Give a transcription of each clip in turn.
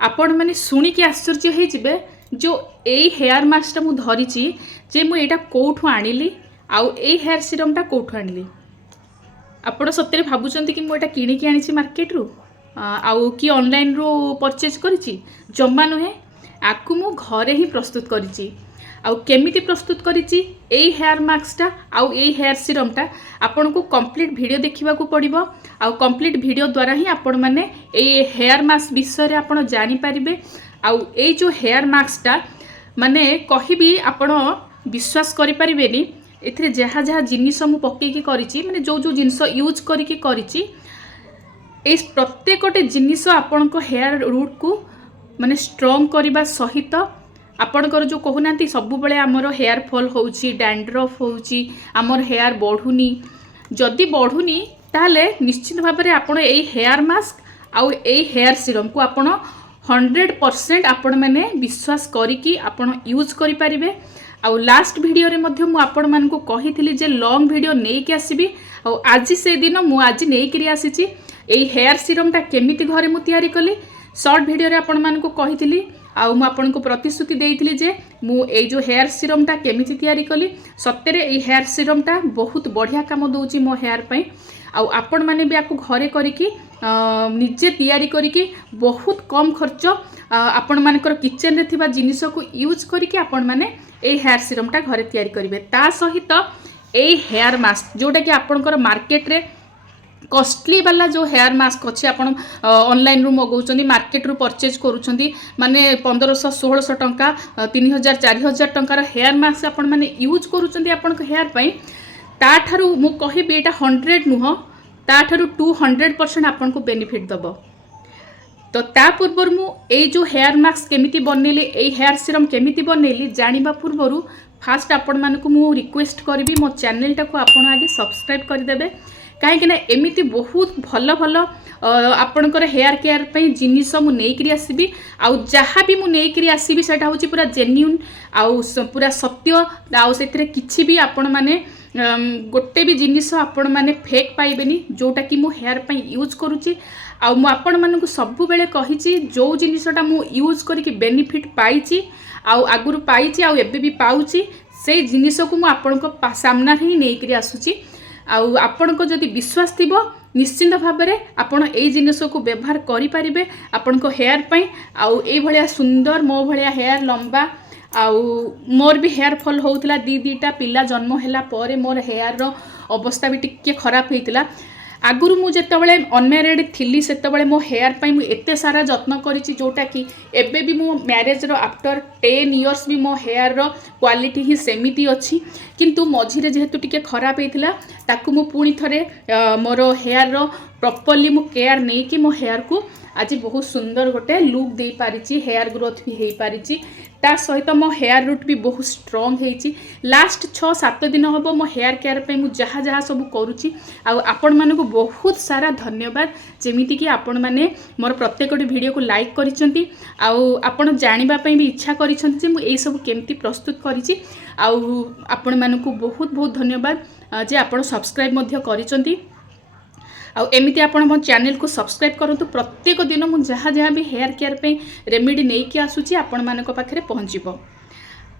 आपण मैंने शुणिकी आश्चर्य होइजिबे जो एई हेयर मास्कटा मु धरिची जे मु एटा कोठु आनिली आउ एई हेयर सीरमटा कोठु आनिली। आपण सत्य भावुंट कि मुझे किणिकी आनी मार्केट रु आउ कि ऑनलाइन रु परचेज करिची जम्मा नुहे आकु मु घरे ही प्रस्तुत करिची। आउ केमिति प्रस्तुत करिची एई हेयर मास्कटा आउ एई हेयर सीरमटा आपन को कंप्लीट वीडियो देखिबा को पड़िबो। आउ कंप्लीट वीडियो द्वारा ही आपण माने एई हेयर मास्क विषय रे आपण जानि परिबे। आउ एई जो हेयर मास्कटा माने कहिबी आपण विश्वास करि परिबेनी एथिरे जहा जहा जिनिस मु पकेकी करिची माने जो जो जिनिस यूज करिकी करिची ए प्रत्येकटे जिनिस आपण को हेयर रूट को माने स्ट्रांग करबा सहित आपणकर जो कहूना सब बेले आमर हेयर फॉल होउची डैंड्रफ होउची आमर हेयर बढ़ुनी जदि बढ़ुनी ताले निश्चित भाव में आपण एई हेयर मास्क आउ एई हेयर सीरम को आपण 100% आपण मैंने विश्वास करिकी आपण यूज करि परिबे। आउ लास्ट वीडियो रे मध्य मु आपण मान को कहिथिली जे लॉन्ग वीडियो नै कि आसीबी आउ आज से दिन मु आज नै कि आसीची एई हेयर सीरमटा केमिति घरे मु तयारी कली शॉर्ट वीडियो रे आपण मान को कहिथिली आउ मु आपण को प्रतिश्रुति देइथिली जे मु एई जो हेयर सीरमटा केमिति तयारी कली सत्य एई हेयर सीरमटा बहुत बढ़िया काम दउची मो हेयर पई। आउ आपण माने भी आकु घरे करिकी निजे तयारी करिकी बहुत कम खर्च आपण मानकर किचन रे थिबा जिनिस को यूज करिकी आपण माने एई हेयर सीरमटा घरे तयारी करिवे। ता सहित एई हेयर मास्क जोटा कि आपणकर मार्केट रे कॉस्टली वाला जो हेयर मास्क अच्छे आप ऑनलाइन रु मगाउछन्ती मार्केट रु परचेज करूछन्ती माने 1500-1600 टंका 3000-4000 टंकार हेयर मास्क आपण माने यूज करूछन्ती आपण हेयर पई ता ठारू मु कहिबी एटा 100 नुह ता ठारू 200% आपण को बेनिफिट दबो। तो ता पूर्वर मु ए जो हेयर मास्क केमिति बनेली ए हेयर सीरम केमिति बनेली जानिबा पूर्वरु फास्ट आपण मानकु मु रिक्वेस्ट करबी मो चैनल टा को आपण आगे सब्सक्राइब कर देबे कहीं एमती बहुत भल भल आपणकर हेयर केयर पे जिनिस मु नहीं आसबि आउ जहाँ भी मु नहीं आसबि सेटा होची पूरा जेन्युइन आउ पूरा सत्य आउ से किछि भी आपण माने गोटे भी जिनिस आपण माने फेक पाइबेनी जोटा कि मु हेयर पे यूज करूची। आउ मु आपण मानकु सबु बेले कहिची जो जिनिसटा मु यूज करके बेनिफिट पाइची आउ आगुरु पाइची आउ एबे भी पाउची से जिनिस को मु आपण को सामना ही नहीं आसुची। आउ आपण को जदि विश्वास थिबो निश्चिंत भाव में आपण एई जिनिस को व्यवहार करि परिबे आपण को हेयर पई आउ एई भलिया सुंदर मो भलिया हेयर लंबा आउ मोर भी हेयर फॉल होउतला दीटा पिला जन्म हैला परे मोर हेयर रो अवस्था भी टिके खराब हेतिला। आगुरु मु जेतेबेले अनमैरिड थिली सेतेबेले मो हेयर पई मु एते सारा जत्न करिछि जोटा कि एबे भी मो मैरिज रो आफ्टर 10 इयर्स भी मो हेयर रो क्वालिटी ही सेमिति अछि किंतु मझिरे जेहेतु टिके खराब हेतिला ताकु मु पुणी थरे मोर हेयर रो प्रॉपर्ली मु केयर नै कि मो हेयर को आज बहुत सुंदर गोटे लुक दे पारिछि हेयर ग्रोथ भी हे पारिछि ता सहित मो हेयर रूट भी बहुत स्ट्रांग हेछि। लास्ट 6-7 दिन हम मो हेयर केयर पे मु जहाँ जहाँ सब करुछि आउ आपण मानकु बहुत सारा धन्यवाद जेमिति कि आपण माने मोर प्रत्येक वीडियो को लाइक करिसंती आउ आपण जानिबा पई भी इच्छा करिसंती जे मु एई सब केमती प्रस्तुत करिछि आउ आपण मानकु बहुत बहुत धन्यवाद जे आपण सब्सक्राइब मध्य करिसंती आउ एमिति आपण मो चैनल को सब्सक्राइब करंतु प्रत्येक दिन मु जहाँ जहाँ भी हेयर केयर पे रेमेडी नै कि आसुची आपण मानक पाखरे पहुँचीबो।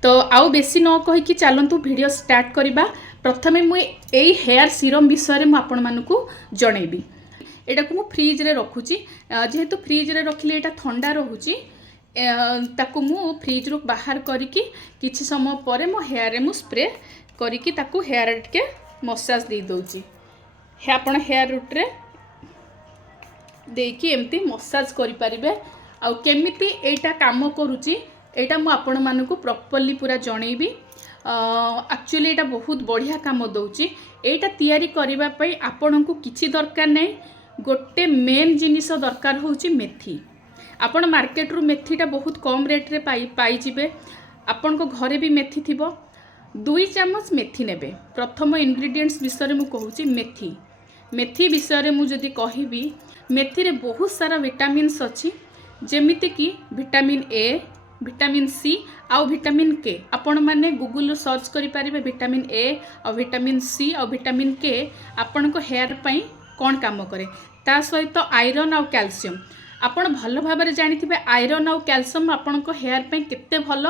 तो आउ बेसी न कहि कि चलंतु वीडियो स्टार्ट करिबा। प्रथमे मु एई हेयर सीरम विषय रे मु आपण मानकु जणैबी। एटा को मु फ्रिज रे रखुची जेहेतु फ्रिज रे रखिले एटा ठंडा रहूची ताकू मु फ्रिज रु बाहर करिकी किछि समय परे मो हेयर रे मु स्प्रे करिकी ताकू हेयर के मसाज दे दोची हे आपण हेयर रूट रे देकी एमती मसाज करि परिबे। आउ केमिति एटा काम करूची एटा मु आपण मानकु प्रॉपर्ली पूरा जणैबी। एक्चुअली एटा बहुत बढ़िया काम दउची एटा तयारी करिबा पई आपनकु किछि दरकार नै गोटे मेन जिनिस दरकार होची मेथी। आपण मार्केट रु मेथीटा बहुत कम रेट रे पाई जिबे आपण को घरे भी मेथी थिबो 2 चम्मच मेथी नेबे। प्रथम इंग्रेडिएंट्स विषय मु कहूची मेथी मेथी विषय मु जदि कहिबी मेथी रे बहुत सारा विटामिन्स अछि जेमिति कि विटामिन ए विटामिन सी आउ विटामिन के आपण माने गूगल सर्च करि परिबे विटामिन ए और विटामिन सी और विटामिन के आपण को हेयर पई कोन काम करे ता सहित आयरन और कैल्शियम आपण भल भाव में जानी आयरन आउ कैल्शियम आपण हेयर पे केते भल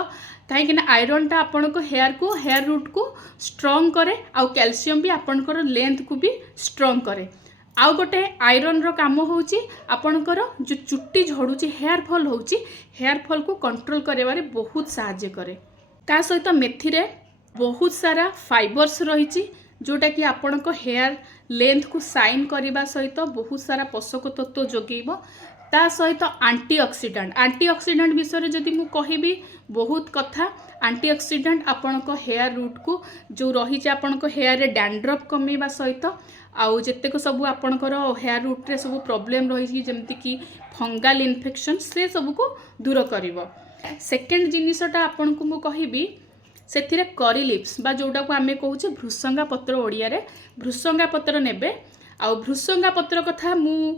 कहीं आयरनटा आपण हेयर को हेयर रूट को स्ट्रॉन्ग करे आउ कैल्शियम भी आपणकर लेंथ को भी स्ट्रॉन्ग करे। आउ गोटे आयरन रो काम होउची आपणकर जो चुट्टी झड़ुची हेयर फॉल होउची हेयर फॉल को कंट्रोल करेबारे बहुत सहायता करे। ता सहित मेथी रे बहुत सारा फाइबर्स रही जोटा कि आपण हेयर लेंथ को साइन करने सहित बहुत सारा पोषक तत्व जोगेब। ता सहित आंटीऑक्सीडेंट विषय जदि मु कहिबी बहुत कथा आंटीऑक्सीडेंट आपण हेयर रूट को जो रही आपण हेयर रे डैंड्रफ कमेवा सहित आउ जेतेक सब आपणकर हेयर रूट रे सब प्रॉब्लम रही जमती कि फंगल इन्फेक्शन से सब को दूर करिवो। सेकेंड जिनिसटा आपण को मु कहिबी से करी लिप्स बा जोटा को आमे कहूचे भृसंगा पत्र ओडिया रे भृसंगा पत्र नेबे। आ भृसंगा पत्र कथा मु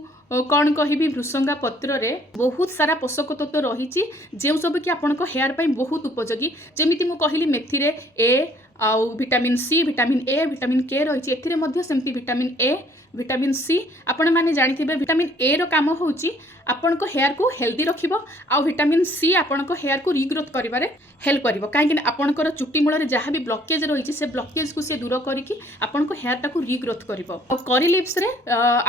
कौन कहिबी भृसंगा पत्र रे बहुत सारा पोषक तत्व रही जो सब कि आपण हेयर पाई बहुत उपयोगी। जमिति मु कहली मेथी रे ए आउ vitamin C vitamin A vitamin K रही एथिरे मध्य सेमती विटामिन ए विटामिन सी आपण माने जानिथिबे विटामिन ए रो काम होउची आपण हेयर को हेल्दी रखिबो आउ विटामिन सी आपण हेयर को रीग्रोथ करिवारे हेल्प करिवो काहे कि आपणकर चुट्टी मूल जहाँ भी ब्लॉकेज रही से ब्लॉकेज को से दूर करिकी आपण हेयर टाको रीग्रोथ करिवो। करी लिप्स रे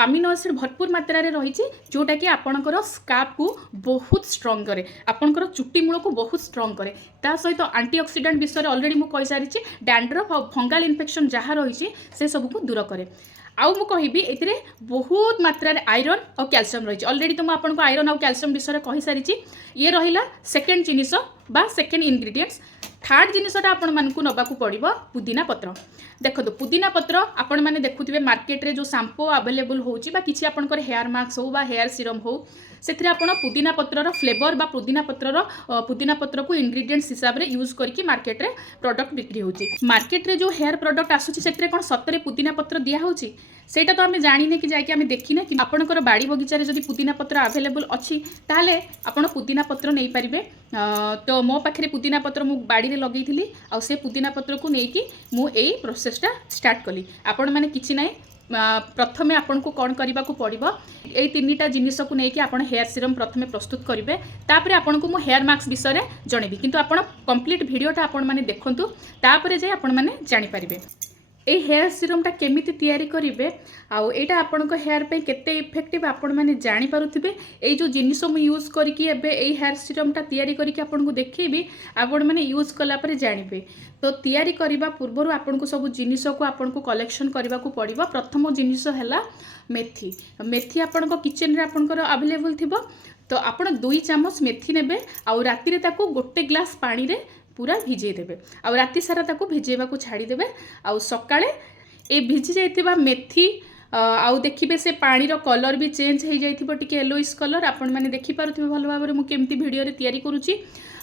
अमीनो एसिड भरपूर मात्रा रे रही जोटा कि आपणकर स्काल्प को बहुत स्ट्रॉन्ग करे आपणकर चुट्टी मूल को बहुत स्ट्रॉन्ग करे। ता सहित आंटीऑक्सीडेंट विषय ऑलरेडी मु कहि सारिछि डैंड्रफ और फंगल इन्फेक्शन जहाँ रही से सब को दूर करे। आउ मु कहिबी एथिरे बहुत मात्रा रे आयरन और कैल्शियम रही ऑलरेडी तो आपन को आयरन और कैल्शियम विषय कहि सारिछि। ये रहिला सेकेंड जिनिस बा सेकेंड इंग्रेडिएंट्स। थर्ड जिनिसटा आपण मानकु नबाकू पड़िबो पुदीना पत्र। देखो पुदीना पत्र आपण माने देखुथिबे मार्केट रे जो शैम्पू अवेलेबल होउची बा किछि आपनकर हेयर मास्क हो बा हेयर सीरम हो सेथिरे आपण पुदीना पत्रर फ्लेवर बा पुदीना पत्र को इंग्रेडिएंट्स हिसाब रे यूज करके मार्केट रे प्रोडक्ट बिक्री होउची। मार्केट रे जो हेयर प्रोडक्ट आसुची सेथिरे कोन सतरे पुदीना पत्र दिया होउची सेटा तो आमे जानिने कि जाके आमे देखिने कि आपणकर बाड़ी बगीचा रे जदि पुदीना पत्र अवेलेबल अछि ताले आपण पुदीना पत्र नै परिबे। तो मो पाखरे पुदीना पत्र मु बाड़ी रे लगेइथिली आ से पुदीना पत्र को नै कि मु एई प्रोसेसटा स्टार्ट कली। आपण माने किछि नै प्रथमे आपन को कौन करने को पड़ो ये तीनटा जिनिस को लेकिन आप हेयर सीरम प्रथमे प्रस्तुत करेंगे तापर आपन को मु हेयर मास्क विषय जनइबी किंतु आपण कंप्लीट वीडियोटा आपण माने देखंतु तापर जे आपण माने जानि परिबे ए हेयर सीरमटा केमिति तैयारी करिवे आउ एटा आपनको हेयर पे केते इफेक्टिव आपण माने जानि पारुथिबे। ए जो जिनिस मु यूज करके एबे ए हेयर सीरमटा तैयारी करके आपनको देखैबी आपण माने यूज कला परे जानिबे। तो तैयारी करिबा पूर्वरु आपनको सब जिनिस को आपनको कलेक्शन करबा को पड़िबो। प्रथम जिनिस हैला मेथी। मेथी आपनको किचन रे आपनकर अवेलेबल थिबो तो आपण 2 चामच मेथी नेबे आउ राती रे ताको गोटे ग्लास पानी रे पूरा भिजे देबे आउ राती सारा ताको भिजेबा को छाड़ी देबे आउ सकाळे ए भिजी जाइतिबा मेथी आउ देखिबे से पानी रो कलर भी चेंज हो जाइतिबो टिके येलोइश कलर आपण माने देखि पारुथिबे भलो भाबरे मु केमती वीडियो रे तयारी करूची।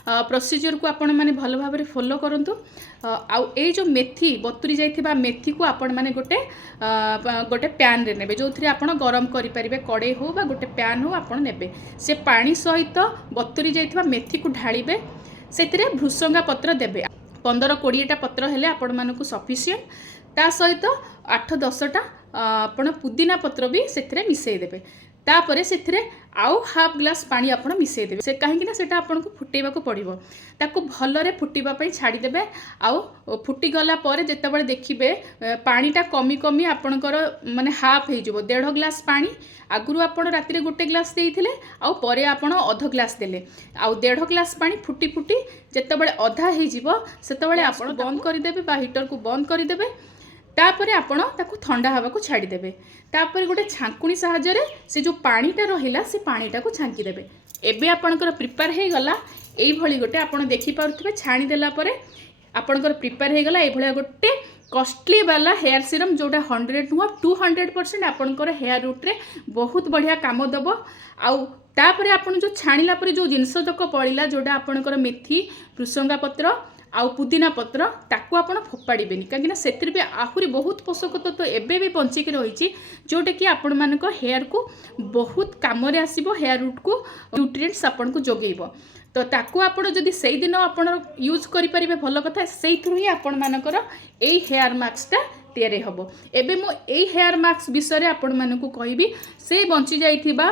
प्रोसीजर को आपण माने भलो भाबरे फॉलो करंतु। आउ ए जो मेथी बतुरी जाइतिबा मेथी को आपण माने गोटे पैन रे नेबे जोथरे आपण गरम करि परिबे कड़े हो बा गोटे पैन हो आपण नेबे से पानी सहित बतुरी जाइतिबा मेथी को ढाळिबे सेतिरे भृसंगा पत्र देबे 15-20टा पत्र हेले आपण मानकु सफिशिएंट ता सहित 8-10टा आपण पुदीना पत्र भी सेतिरे मिसई देबे तापरे सेतिरे आउ हाफ ग्लास पानी आपण मिसई देबे से काहे कि ना सेटा आपण को फुटेबा को पड़िबो ताकू भलरे फुटीबा पई छाडी देबे आउ फुटी गला परे जेतेबेले देखिबे पानीटा कमी कमी आपणकर माने हाफ हे जिवो 1.5 ग्लास पानी आगुरु आपण राती रे गोटे ग्लास देइथिले आउ परे आपण आधा ग्लास देले आउ 1.5 ग्लास पानी फुटी फुटी जेतेबेले आधा हे जिवो सेतेबेले आपण बंद करि देबे बा हीटर को बंद करि देबे तापरे आपण ताकू ठंडा हवा को छाड़ी देबे तापरे गोटे छांकुणी सहायता रे से जो पानीटा रहिला से पानीटा को छांकी देबे। एबे आपणकर प्रिपेयर हे गला एई भली गोटे आपण देखि पारुथबे छाणी देला परे आपणकर प्रिपेयर हे गला एई भली गोटे कॉस्टली वाला हेयर सीरम जोटा 100 नुह 200% आपणकर हेयर रूट रे बहुत बढ़िया काम दबो। आउ तापरे आपण जो छाणीला परे जो जिंस तक पड़िला जोटा आपणकर मेथी भृसंगा पत्र आउ पुदीना पत्र ताकू आपण फोपाड़बेनि कहीं से भी आहुरी बहुत पोषक तत्व एबे भी बंचिक रही जोटा कि आपण मानक हेयर को बहुत काम आसो हेयर रूट को न्यूट्रिएंट्स आपण को जोगेब। तो ताकू आपण जदि से दिन आपण यूज करें भल कथा से ही आपण मानकर ए हेयर मास्कटा तैयारी हम एबे मो ए हेयर मास्क विषय आपण मानकु कहबी से बंची जाइथिबा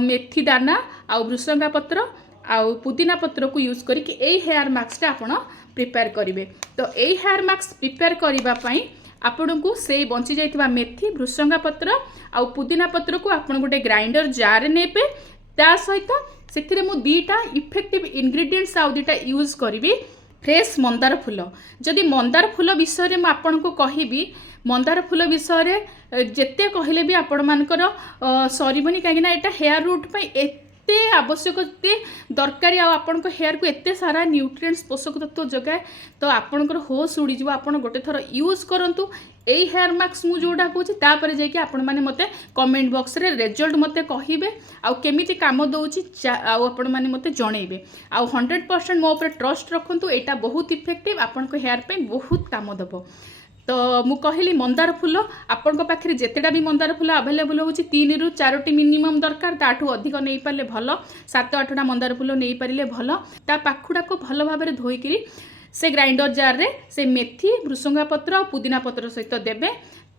मेथी दाना आउ भृसंगा पत्र आउ पुदीना पत्र को यूज करके ए हेयर मास्कटा आपण प्रिपेयर करेंगे। तो ए हेयर मास्क प्रिपेयर करने आपण को से बंची जाइथिबा मेथी भृसंगा पत्र आउ पुदीना पत्र को आपण गोटे ग्राइंडर जार नेबे ता सहित से मु दीटा इफेक्टिव इंग्रेडिएंट्स आउ दीटा यूज करी फ्रेश मंदार फूल। जदि मंदार फूल विषय में आपन को कहबी मंदार फूल विषय जेते कहले भी आपण मानकर सरीबनी कहीं एटा हेयर रूट पे एते आवश्यक एते दरकारी आपण को हेयर को एते सारा न्यूट्रिएंट्स पोषक तत्व जगाए तो आपणकर होश उड़ी जीव। आपण गोटे थर यूज करंतु ए हेयर मास्क मु जोड़ा कहूँ तापर जाकि आपण माने मते कमेंट बॉक्स रे रिजल्ट मते कहिबे आउ केमिति काम दउची आउ आपण माने मते जणैबे आउ 100% मो ऊपर ट्रस्ट रखंतु एटा बहुत इफेक्टिव आपण को हेयर पे बहुत काम दबो। तो मु कहली मंदार फूल आपण को पाखरे जेतेटा भी मंदार फूल अवेलेबल होची 3 रु 4 टी मिनिमम दरकार ताठू अधिक नहीं पाले भलो 7-8टा मंदार फूल नहीं पारिले भलो। ता पाखुडा को भलो भाबरे धोईकरी से ग्राइंडर जार रे से मेथी भृसंगा पत्र और पुदीना पत्र सहित देबे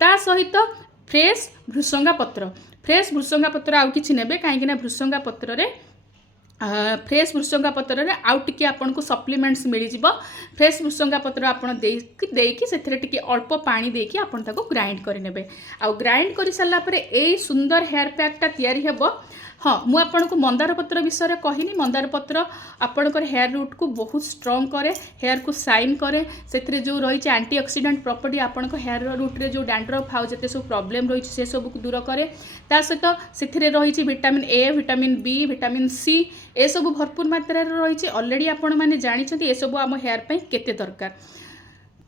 ता सहित फ्रेश भृसंगा पत्र आउ किछि नेबे काहेकि ना भृसंगा पत्र रे फ्रेश भृसंगा पत्र रे आउ टिके आपन को सप्लीमेंट्स मिली जिवो। फ्रेश भृसंगा पत्र आपन देकी सेथरे टिके अल्प पानी देकी आपन ताको ग्राइंड करि नेबे आउ ग्राइंड करि सल्ला परे ए सुंदर हेयर पैकटा तयारी हेबो। हाँ मु आपन को मंदार पत्र विषय कहनी मंदार पत्र आपनकर हेयर रूट को बहुत स्ट्रॉन्ग करे हेयर को शाइन करे से जो रही एंटीऑक्सीडेंट प्रॉपर्टी आपन को हेयर रूट रे जो डैंड्रफ आउ जते सब प्रॉब्लम रही से सब को दूर करे ता सहित से रही vitamin A vitamin B vitamin C ए सब भरपूर मात्रा रही ऑलरेडी आपण मैंने जानी ए सब आम हेयर पे केते दरकार।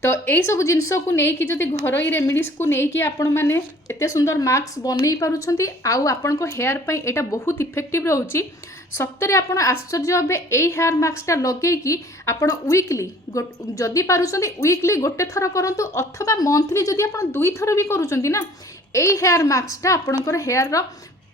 तो यही सब जिनस को लेकिन जदि घरोई रेमेडीज को लेकिन आपण मैंने एते सुंदर मास्क बन पारुछंती आउ आपण को हेयर पे एटा बहुत इफेक्टिव रहउची सप्तरे आपण आश्चर्य हे ए हेयर मास्कटा लगे कि आपण वीकली जदि पारुछंती वीकली गोटे थर करंतु अथवा मंथली जदि आपण 2 थर भी करूछंती ना ए हेयर मास्कटा आपणकर हेयर रो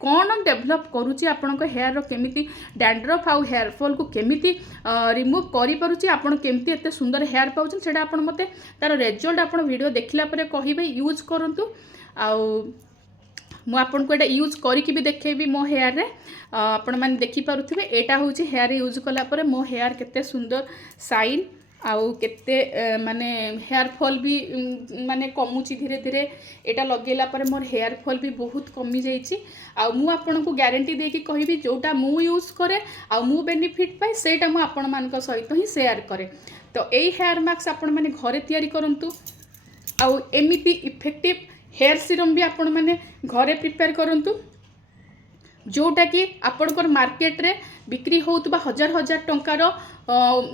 कौन डेभलप करुच्ची आपण हेयर केमिति डैंड्रफ आउ हेयर फॉल को केमिति रिमूव करि पारुच्ची आपण केमिति एते सुंदर हेयर पाउछन सेटा आपण मते तार रिजल्ट आपण वीडियो देखला परे कहिबे यूज करंतु आउ मु आपन को एटा यूज करिकि भी देखेबी मो हेयर रे आपण माने देखि पारुथिबे एटा होची हेयर यूज कला परे मो हेयर केते सुंदर शाइन आउ केते माने हेयर फॉल भी माने कमुची धीरे धीरे एटा लगेला पर मोर हेयर फॉल भी बहुत कमी जाइछि आउ मु आपन को गारंटी देकी कहबी जोटा मु यूज करे आउ मु बेनिफिट पाई सेटा मु आपन मानक सहित ही शेयर करे। तो ए हेयर मास्क आपन माने घरे तयारी करंतु आउ एमिति इफेक्टिव हेयर सीरम भी आपण माने घरे प्रिपेयर करंतु जोटा कि आपणकर मार्केट रे बिक्री होउतबा हजार हजार टंकार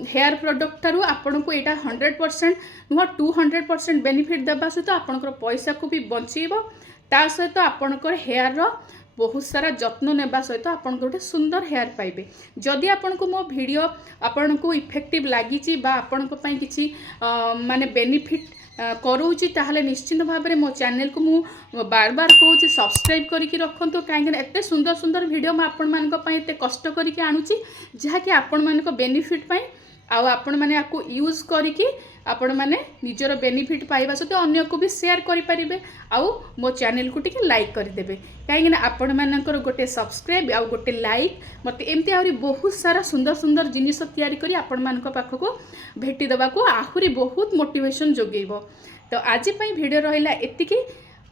हेयर प्रोडक्ट थारु आपण को एटा 100% नुह 200% बेनिफिट देबा सहित आपणकर पैसा को भी बचीबो ता सहित आपणकर हेयर रो बहुत सारा जत्न नेबा सहित आपन गोटे सुंदर हेयर पाइबे। जदि आपन को मो वीडियो आपन को इफेक्टिव लागी बा आपन को पई किछि माने बेनिफिट करूची ताहले निश्चित भाव में मो चैनल को मु बार बार कहूँ सब्सक्राइब करके रखंतु कहीं एते सुंदर सुंदर वीडियो मैं आपण मान एते कष्ट करके आणुची जहाँकि आपण मान बेनिफिट पाई आउ आपण माने आपको यूज करके आपण माने निजर बेनिफिट पाइबा सहित अन्य को भी शेयर करि परिबे आउ मो चैनल को टिके लाइक कर देबे कहीं आपण मानकर गोटे सब्सक्राइब आउ गोटे लाइक मते एमती आहुरी बहुत सारा सुंदर सुंदर जिनिस तैयारी करी आपण मानक पाखको भेटी देबा को आहुरी बहुत मोटिवेशन जोगेइबो। तो आज पई वीडियो रहिला एतिकी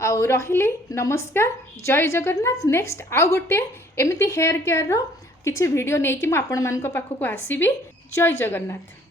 आउ रहिले नमस्कार जय जगन्नाथ। नेक्स्ट आउ गोटे एमती हेयर केयर रो किछि वीडियो नै कि म आपण मानक पाखको आसीबी। जय जगन्नाथ।